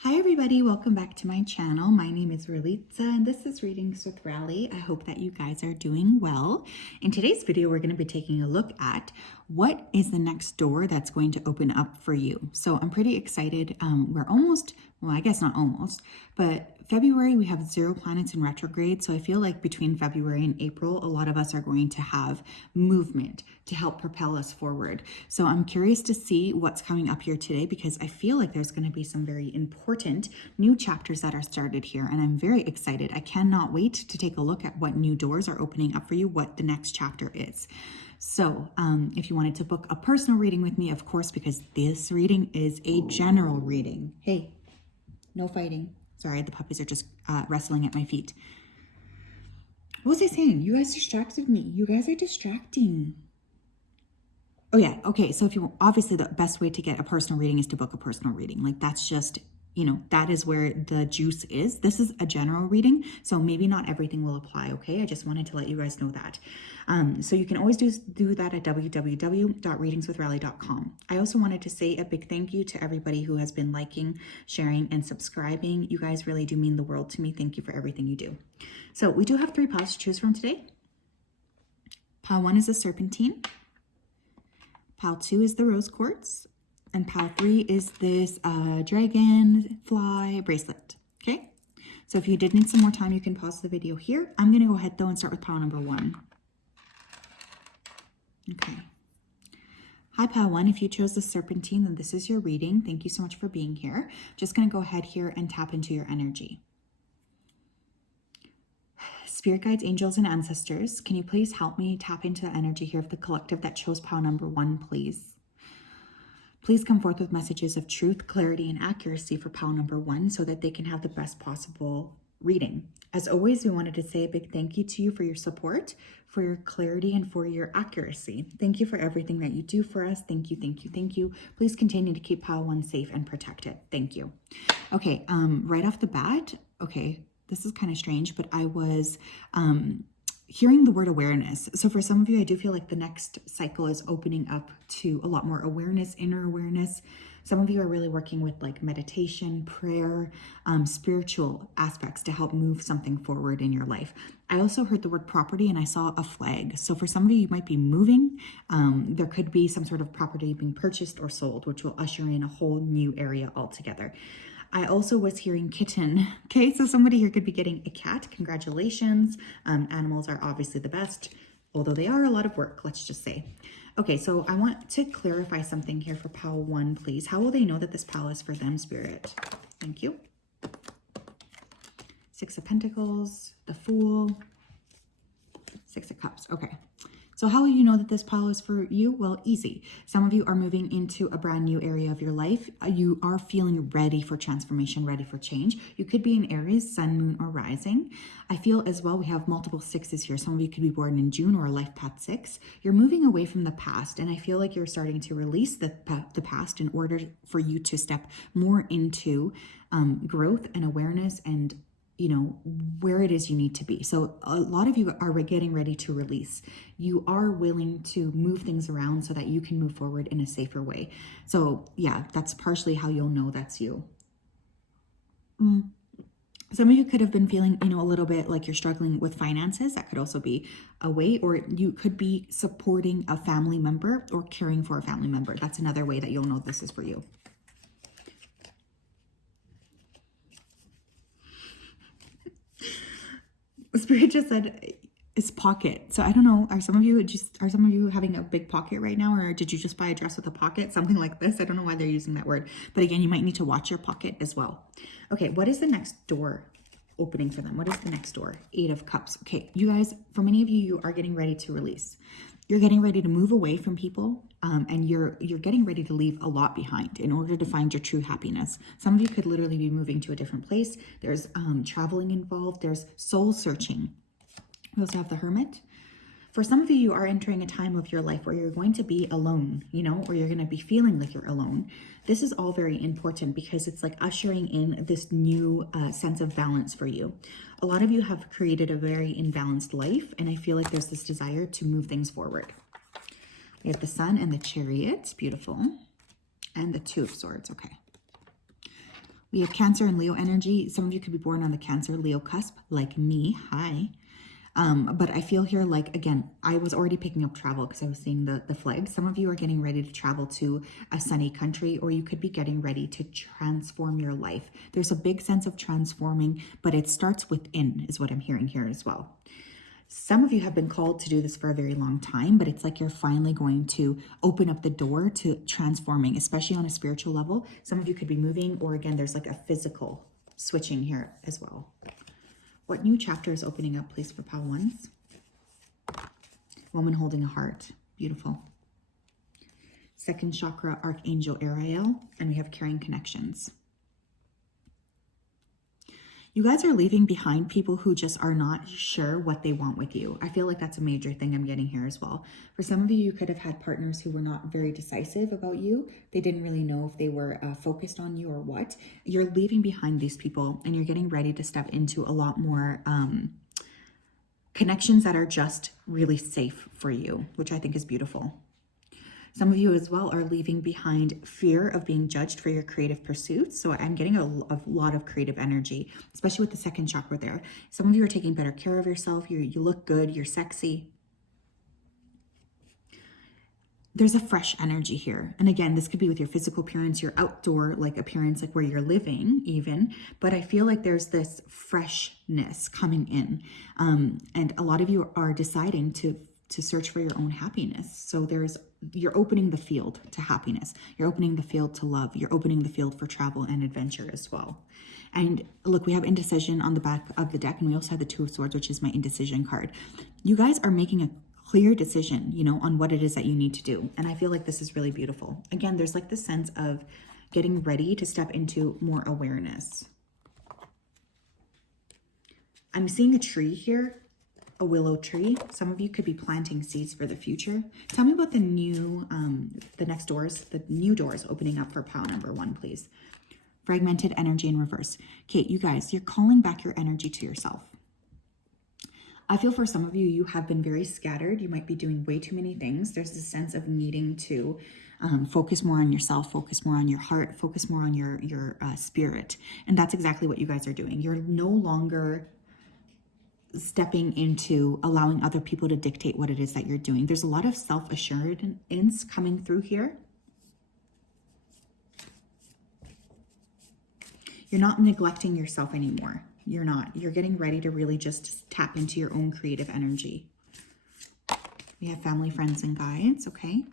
Hi everybody, welcome back to my channel. My name is Ralitza and this is Readings with Rali. I hope that you guys are doing well. In today's video, we're going to be taking a look at what is the next door that's going to open up for you. So I'm pretty excited. We're almost, well, I guess not almost, but February we have 0 planets in retrograde. So I feel like between February and April, a lot of us are going to have movement to help propel us forward. So I'm curious to see what's coming up here today because I feel like there's going to be some very important new chapters that are started here. And I'm very excited. I cannot wait to take a look at what new doors are opening up for you, what the next chapter is. So if you wanted to book a personal reading with me, of course, because this reading is a general reading. Hey, no fighting. Sorry, the puppies are just wrestling at my feet. What was I saying? You guys distracted me. You guys are distracting. Oh yeah, okay, so if you, obviously the best way to get a personal reading is to book a personal reading. Like that's just, that is where the juice is. This is a general reading, so maybe not everything will apply, okay? I just wanted to let you guys know that. So you can always do that at www.readingswithrali.com. I also wanted to say a big thank you to everybody who has been liking, sharing, and subscribing. You guys really do mean the world to me. Thank you for everything you do. So we do have 3 piles to choose from today. Pile 1 is a serpentine. Pile 2 is the rose quartz, and pile 3 is this dragonfly bracelet, okay? So if you did need some more time, you can pause the video here. I'm gonna go ahead though and start with pile number 1. Okay. Hi, pile 1. If you chose the serpentine, then this is your reading. Thank you so much for being here. Just gonna go ahead here and tap into your energy. Spirit guides, angels, and ancestors, can you please help me tap into the energy here of the collective that chose pile number 1, please? Please come forth with messages of truth, clarity, and accuracy for pile number 1 so that they can have the best possible reading. As always, we wanted to say a big thank you to you for your support, for your clarity, and for your accuracy. Thank you for everything that you do for us. Thank you, thank you, thank you. Please continue to keep pile 1 safe and protected. Thank you. Okay, right off the bat, okay, this is kind of strange, but I was hearing the word awareness. So for some of you, I do feel like the next cycle is opening up to a lot more awareness, inner awareness. Some of you are really working with like meditation, prayer, spiritual aspects to help move something forward in your life. I also heard the word property and I saw a flag. So for some of you, you might be moving. There could be some sort of property being purchased or sold, which will usher in a whole new area altogether. I also was hearing kitten. Okay, so somebody here could be getting a cat. Congratulations. Animals are obviously the best, although they are a lot of work, let's just say. Okay, so I want to clarify something here for pile 1, please. How will they know that this pile is for them, Spirit? Thank you. 6 of Pentacles, the Fool, 6 of Cups. Okay. So how will you know that this pile is for you? Well, easy. Some of you are moving into a brand new area of your life. You are feeling ready for transformation, ready for change. You could be in Aries, Sun, Moon, or Rising. I feel as well we have multiple 6s here. Some of you could be born in June or a life path 6. You're moving away from the past, and I feel like you're starting to release the past in order for you to step more into growth and awareness and where it is you need to be. So a lot of you are getting ready to release. You are willing to move things around so that you can move forward in a safer way. So yeah, that's partially how you'll know that's you. Some of you could have been feeling, a little bit like you're struggling with finances. That could also be a way, or you could be supporting a family member or caring for a family member. That's another way that you'll know this is for you. Spirit just said it's pocket. So I don't know, are some of you having a big pocket right now, or did you just buy a dress with a pocket, something like this? I don't know why they're using that word, but again, you might need to watch your pocket as well. Okay, what is the next door opening for them? What is the next door? 8 of Cups. Okay, you guys, for many of you, you are getting ready to release. You're getting ready to move away from people, and you're getting ready to leave a lot behind in order to find your true happiness. Some of you could literally be moving to a different place. There's traveling involved. There's soul searching. We also have the Hermit. For some of you, you are entering a time of your life where you're going to be alone, or you're going to be feeling like you're alone. This is all very important because it's like ushering in this new sense of balance for you. A lot of you have created a very imbalanced life, and I feel like there's this desire to move things forward. We have the Sun and the Chariot, beautiful, and the 2 of Swords, okay. We have Cancer and Leo energy. Some of you could be born on the Cancer Leo cusp, like me. Hi. But I feel here like, again, I was already picking up travel because I was seeing the flag. Some of you are getting ready to travel to a sunny country, or you could be getting ready to transform your life. There's a big sense of transforming, but it starts within, is what I'm hearing here as well. Some of you have been called to do this for a very long time, but it's like you're finally going to open up the door to transforming, especially on a spiritual level. Some of you could be moving, or again, there's like a physical switching here as well. What new chapter is opening up, please, for pile ones? Woman holding a heart. Beautiful. Second chakra, Archangel Ariel, and we have carrying connections. You guys are leaving behind people who just are not sure what they want with you. I feel like that's a major thing I'm getting here as well. For some of you, you could have had partners who were not very decisive about you. They didn't really know if they were focused on you or what. You're leaving behind these people, and you're getting ready to step into a lot more connections that are just really safe for you, which I think is beautiful. Some of you as well are leaving behind fear of being judged for your creative pursuits. So I'm getting a lot of creative energy, especially with the second chakra there. Some of you are taking better care of yourself. You look good. You're sexy. There's a fresh energy here. And again, this could be with your physical appearance, your outdoor like appearance, like where you're living even. But I feel like there's this freshness coming in. And a lot of you are deciding to search for your own happiness. So you're opening the field to happiness. You're opening the field to love. You're opening the field for travel and adventure as well. And look, we have indecision on the back of the deck, and we also have the Two of Swords, which is my indecision card. You guys are making a clear decision, on what it is that you need to do. And I feel like this is really beautiful. Again, there's like this sense of getting ready to step into more awareness. I'm seeing a tree here. A willow tree. Some of you could be planting seeds for the future. Tell me about the new, the new doors opening up for pile number 1, please. Fragmented energy in reverse. Kate, you guys, you're calling back your energy to yourself. I feel for some of you, you have been very scattered. You might be doing way too many things. There's this sense of needing to focus more on yourself, focus more on your heart, focus more on your spirit. And that's exactly what you guys are doing. You're no longer stepping into allowing other people to dictate what it is that you're doing. There's a lot of self-assurance coming through here. You're not neglecting yourself anymore. You're not. You're getting ready to really just tap into your own creative energy. We have family, friends, and guides, okay?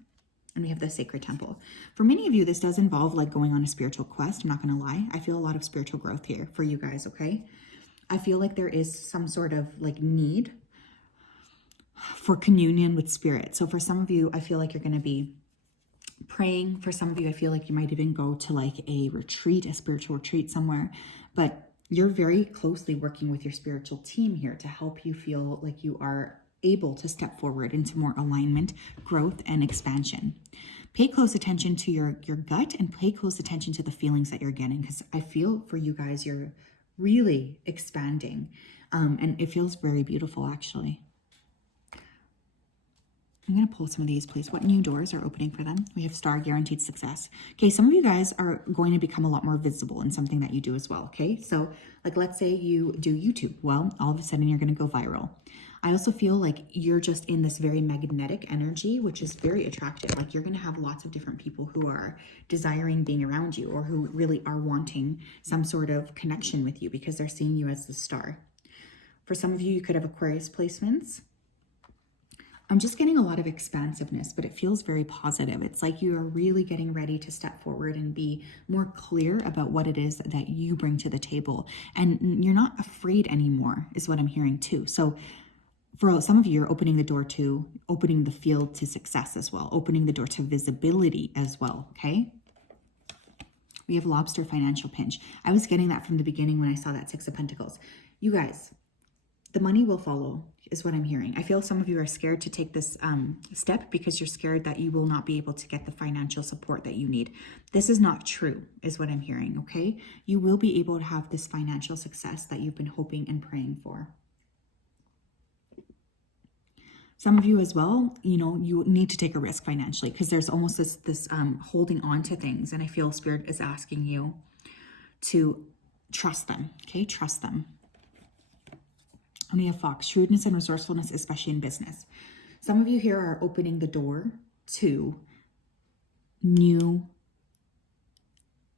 And we have the sacred temple. For many of you, this does involve like going on a spiritual quest. I'm not going to lie. I feel a lot of spiritual growth here for you guys, okay? I feel like there is some sort of like need for communion with spirit. So for some of you, I feel like you're going to be praying. For some of you, I feel like you might even go to like a retreat, a spiritual retreat somewhere. But you're very closely working with your spiritual team here to help you feel like you are able to step forward into more alignment, growth, and expansion. Pay close attention to your gut, and pay close attention to the feelings that you're getting, because I feel for you guys, you're really expanding, and it feels very beautiful actually. I'm going to pull some of these, please. What new doors are opening for them? We have star guaranteed success. Okay, some of you guys are going to become a lot more visible in something that you do as well, okay? So like, let's say you do YouTube. Well, all of a sudden you're going to go viral. I also feel like you're just in this very magnetic energy, which is very attractive. Like you're going to have lots of different people who are desiring being around you, or who really are wanting some sort of connection with you because they're seeing you as the star. For some of you, you could have Aquarius placements. I'm just getting a lot of expansiveness, but it feels very positive. It's like you are really getting ready to step forward and be more clear about what it is that you bring to the table. And you're not afraid anymore, is what I'm hearing too. So for some of you, you're opening the door to opening the field to success as well, opening the door to visibility as well, okay? We have lobster financial pinch. I was getting that from the beginning when I saw that 6 of Pentacles. You guys, the money will follow, is what I'm hearing. I feel some of you are scared to take this step because you're scared that you will not be able to get the financial support that you need. This is not true, is what I'm hearing, okay? You will be able to have this financial success that you've been hoping and praying for. Some of you as well, you need to take a risk financially because there's almost this holding on to things. And I feel Spirit is asking you to trust them. Okay, trust them. And we have Fox, shrewdness and resourcefulness, especially in business. Some of you here are opening the door to new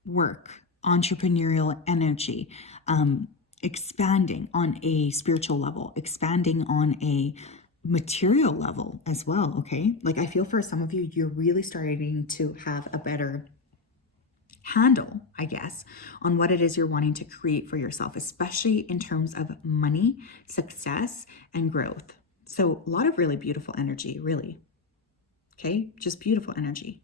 work, entrepreneurial energy, expanding on a spiritual level, expanding on a material level as well, okay? Like I feel for some of you, you're really starting to have a better handle, I guess, on what it is you're wanting to create for yourself, especially in terms of money, success, and growth. So a lot of really beautiful energy, really. Okay, just beautiful energy.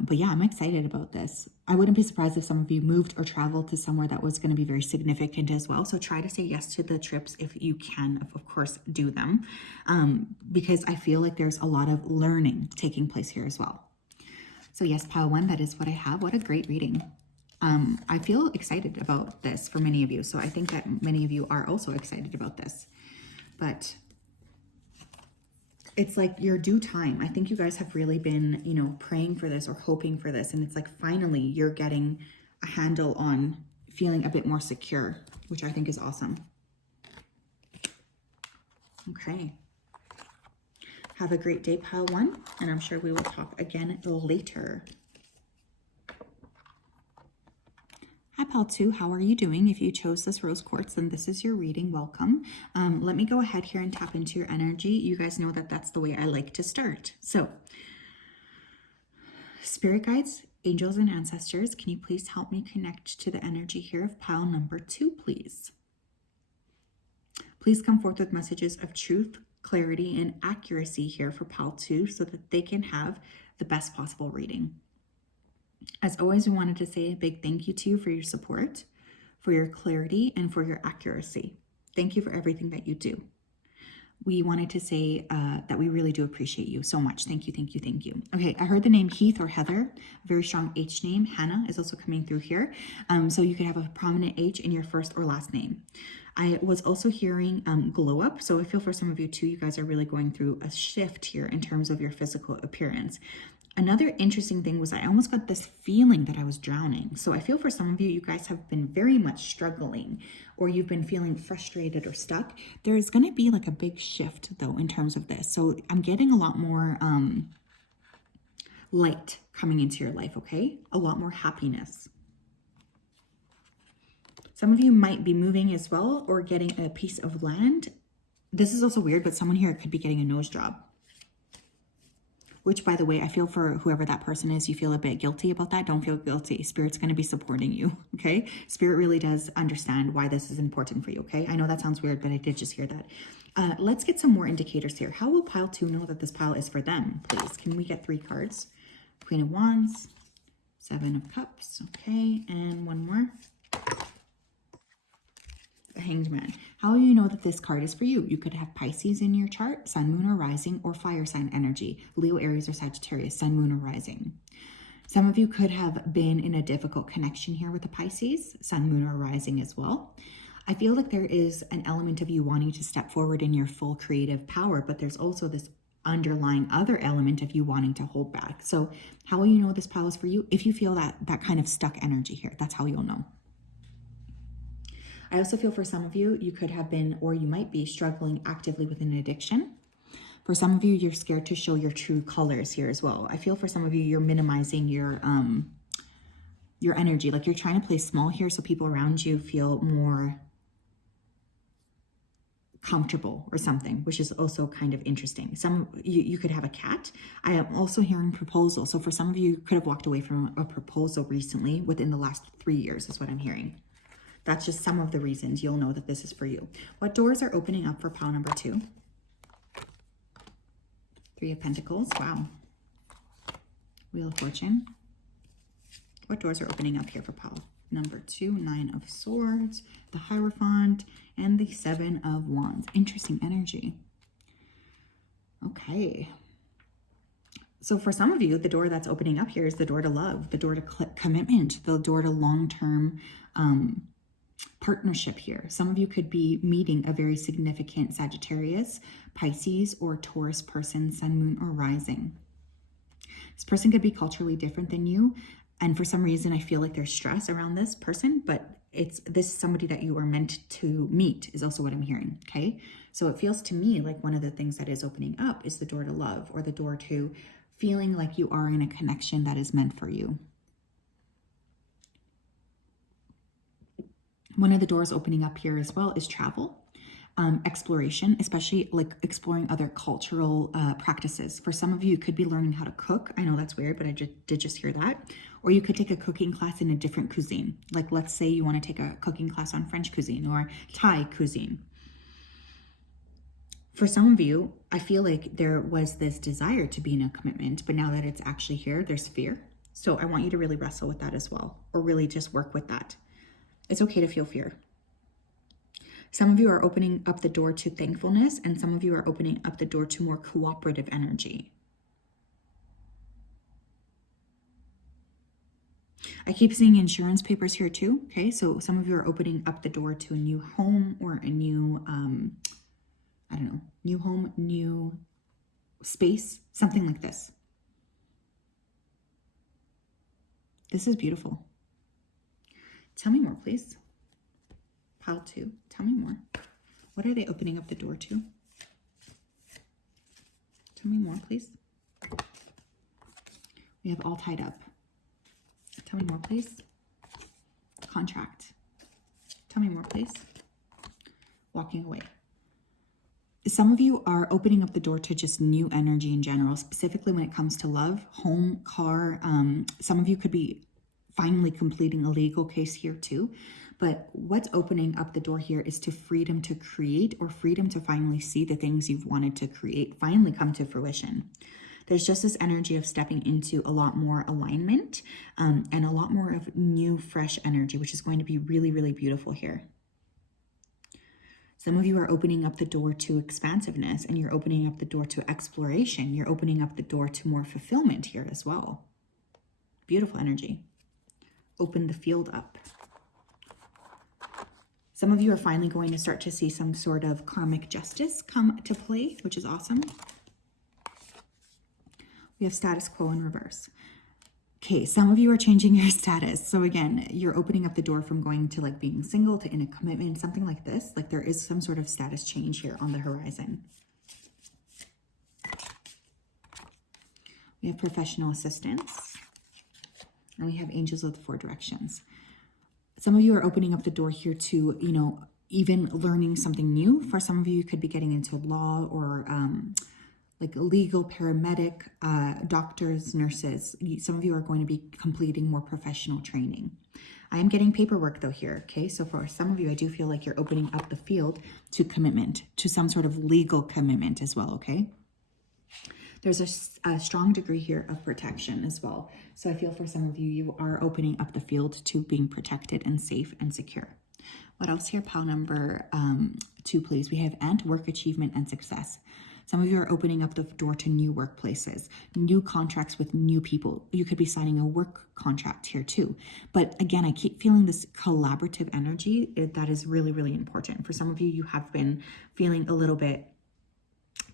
But yeah, I'm excited about this. I wouldn't be surprised if some of you moved or traveled to somewhere that was going to be very significant as well. So try to say yes to the trips if you can, of course, do them. Because I feel like there's a lot of learning taking place here as well. So yes, pile 1, that is what I have. What a great reading. I feel excited about this for many of you. So I think that many of you are also excited about this. But it's like your due time. I think you guys have really been, you know, praying for this or hoping for this. And it's like finally you're getting a handle on feeling a bit more secure, which I think is awesome. Okay. Have a great day, pile 1. And I'm sure we will talk again later. Hi, pile 2. How are you doing? If you chose this rose quartz, then this is your reading. Welcome. Let me go ahead here and tap into your energy. You guys know that that's the way I like to start. So, spirit guides, angels, and ancestors, can you please help me connect to the energy here of pile number 2, please? Please come forth with messages of truth, clarity, and accuracy here for pile 2 so that they can have the best possible reading. As always, we wanted to say a big thank you to you for your support, for your clarity, and for your accuracy. Thank you for everything that you do. We wanted to say that we really do appreciate you so much. Thank you, thank you, thank you. Okay, I heard the name Heath or Heather, a very strong H name. Hannah is also coming through here. So you could have a prominent H in your first or last name. I was also hearing glow up. So I feel for some of you too, you guys are really going through a shift here in terms of your physical appearance. Another interesting thing was I almost got this feeling that I was drowning. So I feel for some of you, you guys have been very much struggling or you've been feeling frustrated or stuck. There's going to be like a big shift though in terms of this. So I'm getting a lot more light coming into your life, okay? A lot more happiness. Some of you might be moving as well or getting a piece of land. This is also weird, but someone here could be getting a nose job. Which, by the way, I feel for whoever that person is, you feel a bit guilty about that. Don't feel guilty. Spirit's going to be supporting you, okay? Spirit really does understand why this is important for you, okay? I know that sounds weird, but I did just hear that. Let's get some more indicators here. How will pile 2 know that this pile is for them, please? Can we get 3 cards? Queen of Wands, 7 of Cups, okay, and one more. The Hanged Man. How will you know that this card is for you? You could have Pisces in your chart, Sun, Moon, or Rising, or fire sign energy, Leo, Aries, or Sagittarius, Sun, Moon, or Rising. Some of you could have been in a difficult connection here with the Pisces, Sun, Moon, or Rising as well. I feel like there is an element of you wanting to step forward in your full creative power, but there's also this underlying other element of you wanting to hold back. So how will you know this pile is for you? If you feel that kind of stuck energy here, that's how you'll know. I also feel for some of you, you could have been, or you might be struggling actively with an addiction. For some of you, you're scared to show your true colors here as well. I feel for some of you, you're minimizing your energy. Like you're trying to play small here so people around you feel more comfortable or something, which is also kind of interesting. You could have a cat. I am also hearing proposal. So for some of you, you could have walked away from a proposal recently within the last 3 years is what I'm hearing. That's just some of the reasons you'll know that this is for you. What doors are opening up for pile number 2? 3 of Pentacles. Wow. Wheel of Fortune. What doors are opening up here for pile number 2? 9 of Swords, the Hierophant, and the 7 of Wands. Interesting energy. Okay. So for some of you, the door that's opening up here is the door to love, the door to commitment, the door to long-term partnership here. Some of you could be meeting a very significant Sagittarius, Pisces, or Taurus person, Sun, Moon, or Rising. This person could be culturally different than you. And for some reason, I feel like there's stress around this person, but this is somebody that you are meant to meet is also what I'm hearing, okay? So it feels to me like one of the things that is opening up is the door to love, or the door to feeling like you are in a connection that is meant for you. One of the doors opening up here as well is travel. Exploration, especially like exploring other cultural practices. For some of you, it could be learning how to cook. I know that's weird, but I did just hear that. Or you could take a cooking class in a different cuisine. Like let's say you want to take a cooking class on French cuisine or Thai cuisine. For some of you, I feel like there was this desire to be in a commitment, but now that it's actually here, there's fear. So I want you to really wrestle with that as well, or really just work with that. It's okay to feel fear. Some of you are opening up the door to thankfulness, and some of you are opening up the door to more cooperative energy. I keep seeing insurance papers here too, okay? So some of you are opening up the door to a new home or a new, I don't know, new home, new space, something like this. This is beautiful. Tell me more, please. Pile 2, tell me more. What are they opening up the door to? Tell me more, please. We have all tied up. Tell me more, please. Contract. Tell me more, please. Walking away. Some of you are opening up the door to just new energy in general, specifically when it comes to love, home, car. Some of you could be finally completing a legal case here too. But what's opening up the door here is to freedom to create, or freedom to finally see the things you've wanted to create finally come to fruition. There's just this energy of stepping into a lot more alignment and a lot more of new, fresh energy, which is going to be really, really beautiful here. Some of you are opening up the door to expansiveness, and you're opening up the door to exploration. You're opening up the door to more fulfillment here as well. Beautiful energy. Open the field up. Some of you are finally going to start to see some sort of karmic justice come to play, which is awesome. We have status quo in reverse. Okay, some of you are changing your status. So again, you're opening up the door from going to like being single to in a commitment, something like this. Like there is some sort of status change here on the horizon. We have professional assistance. And we have angels of the 4 directions. Some of you are opening up the door here to, you know, even learning something new. For some of you, you could be getting into law or like legal, paramedic, doctors, nurses. Some of you are going to be completing more professional training. I am getting paperwork though here, okay? So for some of you, I do feel like you're opening up the field to commitment, to some sort of legal commitment as well, okay? There's a strong degree here of protection as well. So I feel for some of you, you are opening up the field to being protected and safe and secure. What else here? Pile number 2, please. We have work achievement and success. Some of you are opening up the door to new workplaces, new contracts with new people. You could be signing a work contract here too. But again, I keep feeling this collaborative energy that is really, really important. For some of you, you have been feeling a little bit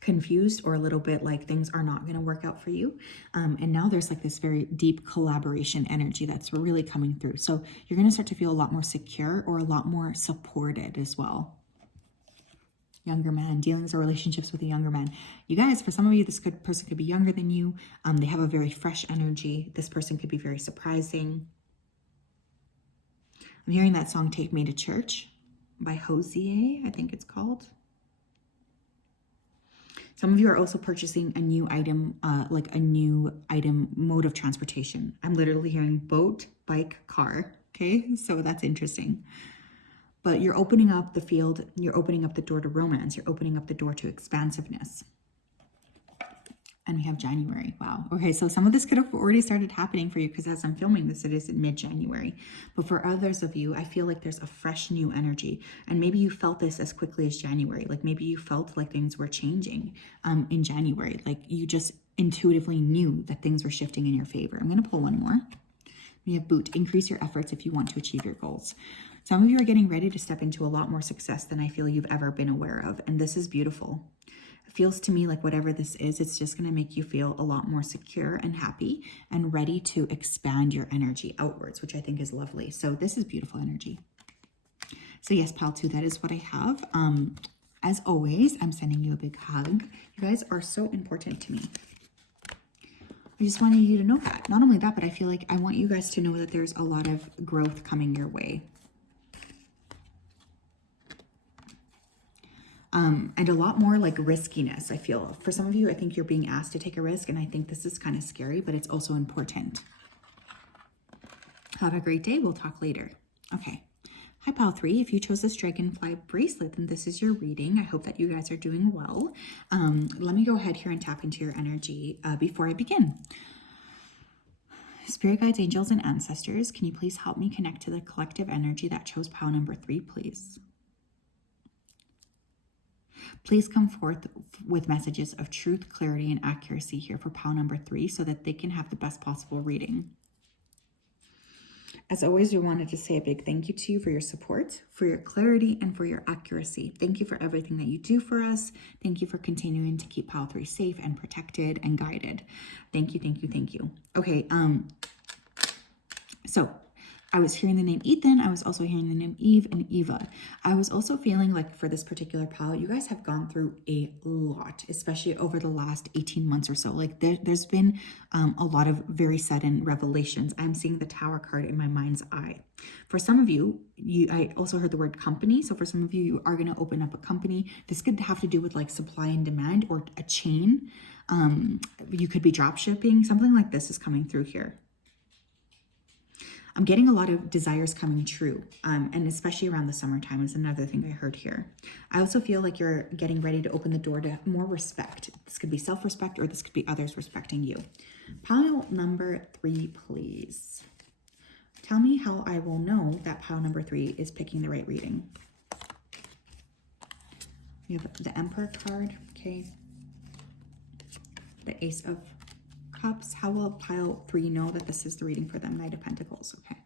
confused or a little bit like things are not going to work out for you. And now there's like this very deep collaboration energy that's really coming through. So you're going to start to feel a lot more secure or a lot more supported as well. Younger man, dealings or relationships with a younger man. You guys, for some of you, this person could be younger than you. They have a very fresh energy. This person could be very surprising. I'm hearing that song, Take Me to Church by Hosier, I think it's called. Some of you are also purchasing a new item, mode of transportation. I'm literally hearing boat, bike, car. Okay, so that's interesting. But you're opening up the field, you're opening up the door to romance, you're opening up the door to expansiveness. And we have January. Wow. Okay, so some of this could have already started happening for you because as I'm filming this, it is in mid-January. But for others of you, I feel like there's a fresh new energy. And maybe you felt this as quickly as January. Like maybe you felt like things were changing in January. Like you just intuitively knew that things were shifting in your favor. I'm going to pull one more. We have boot. Increase your efforts if you want to achieve your goals. Some of you are getting ready to step into a lot more success than I feel you've ever been aware of. And this is beautiful. It feels to me like whatever this is, it's just going to make you feel a lot more secure and happy and ready to expand your energy outwards, which I think is lovely. So this is beautiful energy. So yes, pile 2, that is what I have. As always, I'm sending you a big hug. You guys are so important to me. I just wanted you to know that. Not only that, but I feel like I want you guys to know that there's a lot of growth coming your way. And a lot more like riskiness, I feel. For some of you, I think you're being asked to take a risk, and I think this is kind of scary, but it's also important. Have a great day. We'll talk later. Okay. Hi, pile 3. If you chose this dragonfly bracelet, then this is your reading. I hope that you guys are doing well. Let me go ahead here and tap into your energy before I begin. Spirit guides, angels, and ancestors, can you please help me connect to the collective energy that chose pile number 3, please? Please come forth with messages of truth, clarity, and accuracy here for pile number 3 so that they can have the best possible reading. As always, we wanted to say a big thank you to you for your support, for your clarity, and for your accuracy. Thank you for everything that you do for us. Thank you for continuing to keep pile 3 safe and protected and guided. Thank you, thank you, thank you. Okay, so I was hearing the name Ethan. I was also hearing the name Eve and Eva. I was also feeling like for this particular pile, you guys have gone through a lot, especially over the last 18 months or so. Like there's been a lot of very sudden revelations. I'm seeing the Tower card in my mind's eye. For some of you, I also heard the word company. So for some of you, you are going to open up a company. This could have to do with like supply and demand or a chain. You could be drop shipping. Something like this is coming through here. I'm getting a lot of desires coming true, and especially around the summertime is another thing I heard here. I also feel like you're getting ready to open the door to more respect. This could be self-respect or this could be others respecting you. Pile number 3, please. Tell me how I will know that pile number 3 is picking the right reading. We have the Emperor card, okay. The Ace of Cups. How will pile 3 know that this is the reading for them? Knight of Pentacles. Okay.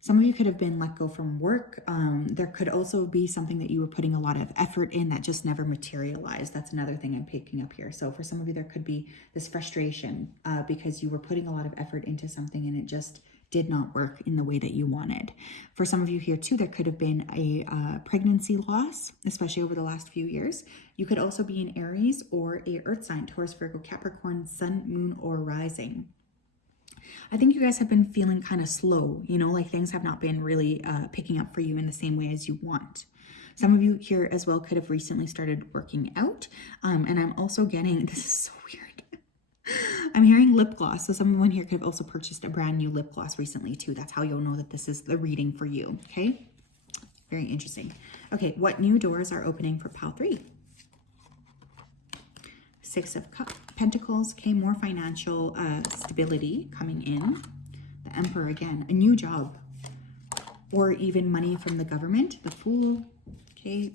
Some of you could have been let go from work. There could also be something that you were putting a lot of effort in that just never materialized. That's another thing I'm picking up here. So for some of you, there could be this frustration because you were putting a lot of effort into something and it just did not work in the way that you wanted. For some of you here too, there could have been a pregnancy loss, especially over the last few years. You could also be an Aries or a Earth sign, Taurus, Virgo, Capricorn, Sun, Moon, or Rising. I think you guys have been feeling kind of slow, you know, like things have not been really picking up for you in the same way as you want. Some of you here as well could have recently started working out. And I'm also getting, this is so weird. I'm hearing lip gloss. So someone here could have also purchased a brand new lip gloss recently too. That's how you'll know that this is the reading for you. Okay. Very interesting. Okay. What new doors are opening for pile 3? 6 of Pentacles. Okay. More financial stability coming in. The Emperor again, a new job or even money from the government. The Fool. Okay.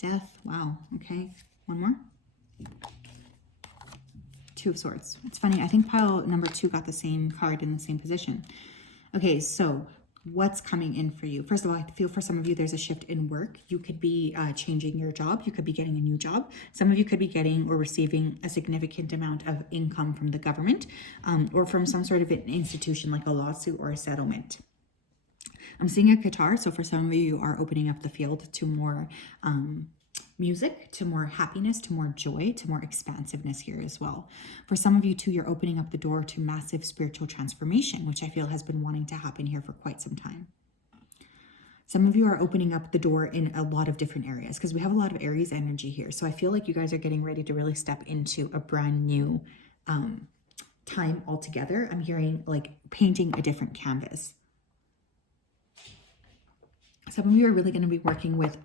Death. Wow. Okay. One more. 2 of Swords. It's funny. I think pile number 2 got the same card in the same position. Okay, so what's coming in for you? First of all, I feel for some of you, there's a shift in work. You could be changing your job. You could be getting a new job. Some of you could be getting or receiving a significant amount of income from the government or from some sort of an institution like a lawsuit or a settlement. I'm seeing a guitar. So for some of you, you are opening up the field to more music, to more happiness, to more joy, to more expansiveness here as well. For some of you too, you're opening up the door to massive spiritual transformation, which I feel has been wanting to happen here for quite some time. Some of you are opening up the door in a lot of different areas because we have a lot of Aries energy here. So I feel like you guys are getting ready to really step into a brand new time altogether. I'm hearing like painting a different canvas. Some of you are really going to be working with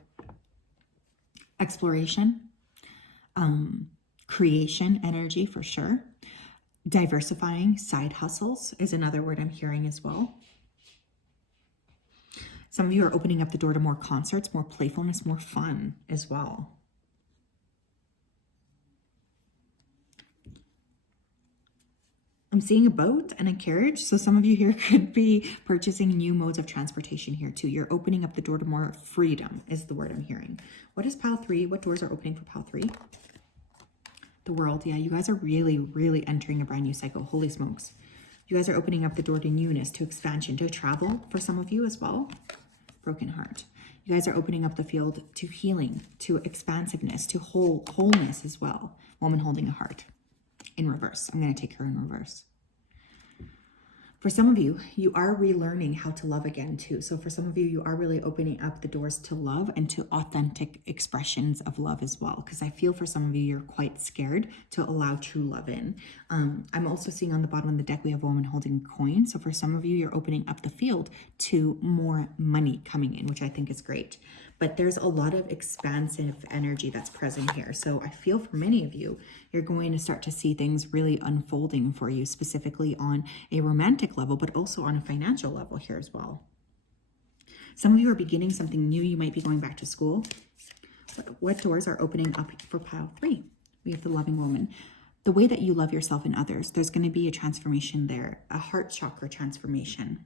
exploration, creation energy for sure. Diversifying, side hustles is another word I'm hearing as well. Some of you are opening up the door to more concerts, more playfulness, more fun as well. I'm seeing a boat and a carriage. So some of you here could be purchasing new modes of transportation here too. You're opening up the door to more freedom is the word I'm hearing. What is pile 3? What doors are opening for pile 3? The world. Yeah, you guys are really, really entering a brand new cycle. Holy smokes. You guys are opening up the door to newness, to expansion, to travel for some of you as well. Broken heart. You guys are opening up the field to healing, to expansiveness, to wholeness as well. Woman holding a heart. In reverse. I'm going to take her in reverse. For some of you, you are relearning how to love again too. So for some of you, you are really opening up the doors to love and to authentic expressions of love as well. Because I feel for some of you, you're quite scared to allow true love in. I'm also seeing on the bottom of the deck, we have a woman holding a coin. So for some of you, you're opening up the field to more money coming in, which I think is great. But there's a lot of expansive energy that's present here. So I feel for many of you, you're going to start to see things really unfolding for you, specifically on a romantic level, but also on a financial level here as well. Some of you are beginning something new. You might be going back to school. What doors are opening up for pile 3? We have the loving woman. The way that you love yourself and others, there's going to be a transformation there, a heart chakra transformation.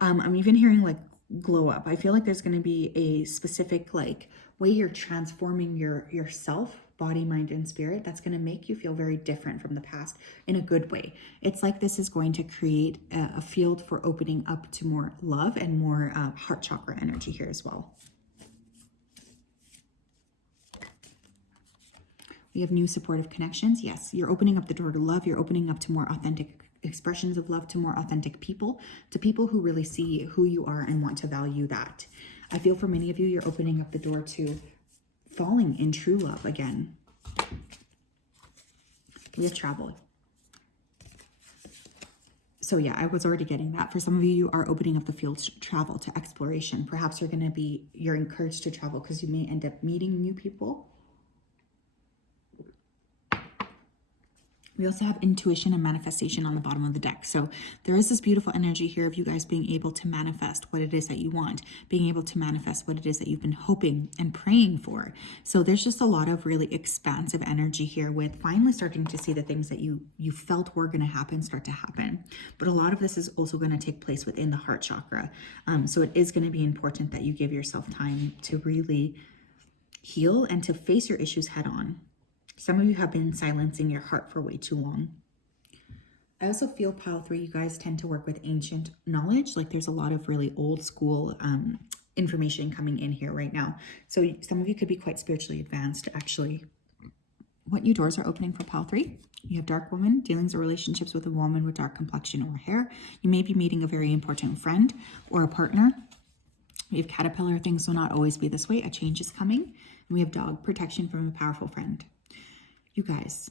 I'm even hearing like glow up. I feel like there's going to be a specific like way you're transforming yourself, body, mind, and spirit. That's going to make you feel very different from the past in a good way. It's like this is going to create a field for opening up to more love and more heart chakra energy here as well. We have new supportive connections. Yes, you're opening up the door to love. You're opening up to more authentic expressions of love, to more authentic people, to people who really see who you are and want to value that. I feel for many of you, you're opening up the door to falling in true love again. We have travel. So yeah, I was already getting that. For some of you, you are opening up the field to travel, to exploration. Perhaps you're encouraged to travel because you may end up meeting new people. We also have intuition and manifestation on the bottom of the deck. So there is this beautiful energy here of you guys being able to manifest what it is that you want, being able to manifest what it is that you've been hoping and praying for. So there's just a lot of really expansive energy here with finally starting to see the things that you felt were going to happen start to happen. But a lot of this is also going to take place within the heart chakra. So it is going to be important that you give yourself time to really heal and to face your issues head on. Some of you have been silencing your heart for way too long. I also feel pile 3, you guys tend to work with ancient knowledge. Like there's a lot of really old school information coming in here right now. So some of you could be quite spiritually advanced actually. What new doors are opening for pile 3? You have dark woman, dealings or relationships with a woman with dark complexion or hair. You may be meeting a very important friend or a partner. We have caterpillar, things will not always be this way. A change is coming. And we have dog, protection from a powerful friend. You guys,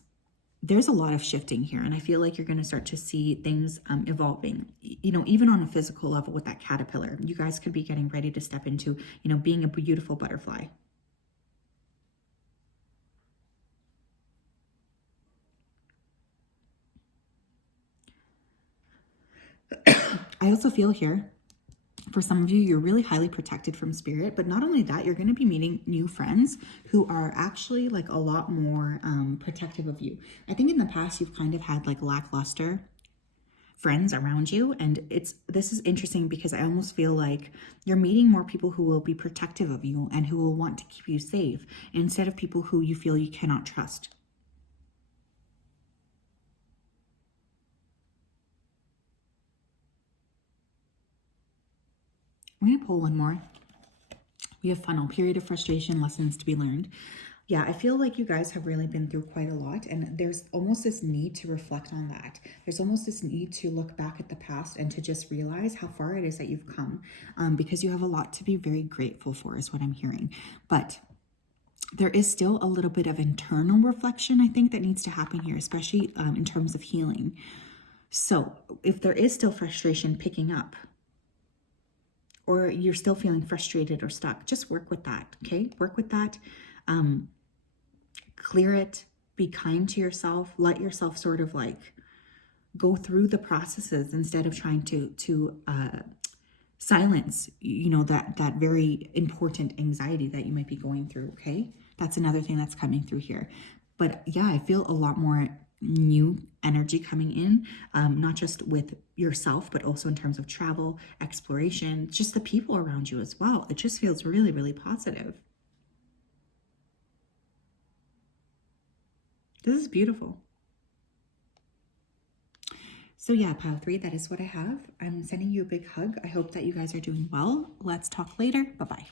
there's a lot of shifting here, and I feel like you're going to start to see things evolving, even on a physical level with that caterpillar. You guys could be getting ready to step into, being a beautiful butterfly. I also feel here, for some of you, you're really highly protected from spirit, but not only that, you're going to be meeting new friends who are actually like a lot more protective of you. I think in the past, you've kind of had like lackluster friends around you. And this is interesting because I almost feel like you're meeting more people who will be protective of you and who will want to keep you safe instead of people who you feel you cannot trust. I'm going to pull one more. We have funnel, period of frustration, lessons to be learned. Yeah, I feel like you guys have really been through quite a lot, and there's almost this need to reflect on that. There's almost this need to look back at the past and to just realize how far it is that you've come, because you have a lot to be very grateful for is what I'm hearing. But there is still a little bit of internal reflection, I think, that needs to happen here, especially in terms of healing. So if there is still frustration picking up, or you're still feeling frustrated or stuck, just work with that, okay? Work with that, clear it, be kind to yourself, let yourself sort of like go through the processes instead of trying to silence, that very important anxiety that you might be going through, okay? That's another thing that's coming through here. But yeah, I feel a lot more new energy coming in, not just with yourself, but also in terms of travel, exploration, just the people around you as well. It just feels really, really positive. This is beautiful. So yeah, pile 3, that is what I have. I'm sending you a big hug. I hope that you guys are doing well. Let's talk later. Bye-bye.